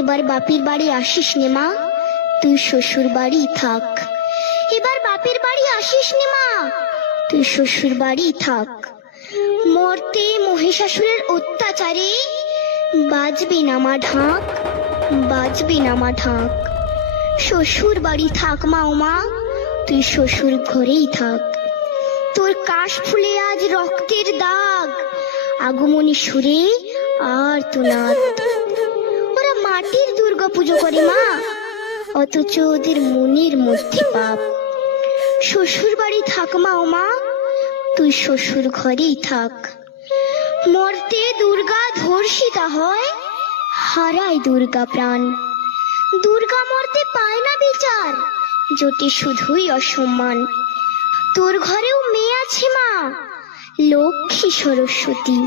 এবার বাপের বাড়ি আসিস নে মা, তুই শ্বশুর বাড়ি থাক। এবার বাপের বাড়ি আসিস নে মা, তুই শ্বশুর বাড়ি থাক। মর্তে মহিষাসুরের অত্যাচারে বাজবে না মা ঢাক, বাজবে না মা ঢাক। শ্বশুর বাড়ি থাক মা ও মা, তুই শ্বশুর ঘরেই থাক। তোর কাশ ফুলে আজ রক্তের দাগ, আগমনী সুরে আর তো নাদ। ওরা মাটির দুর্গা পুজো করে মা, অথচ ওদের মনের মধ্যে পাপ। শ্বশুর বাড়ি থাক মা ও মা, তুই শ্বশুর ঘরেই থাক। মর্তে দুর্গা ধর্ষিতা হয়, হারায় দুর্গা প্রাণ। দুর্গা মর্তে পায় না বিচার, জোটে শুধুই অসম্মান। তোর ঘরেও মেয়ে আছে মা, লক্ষ্মী সরস্বতী।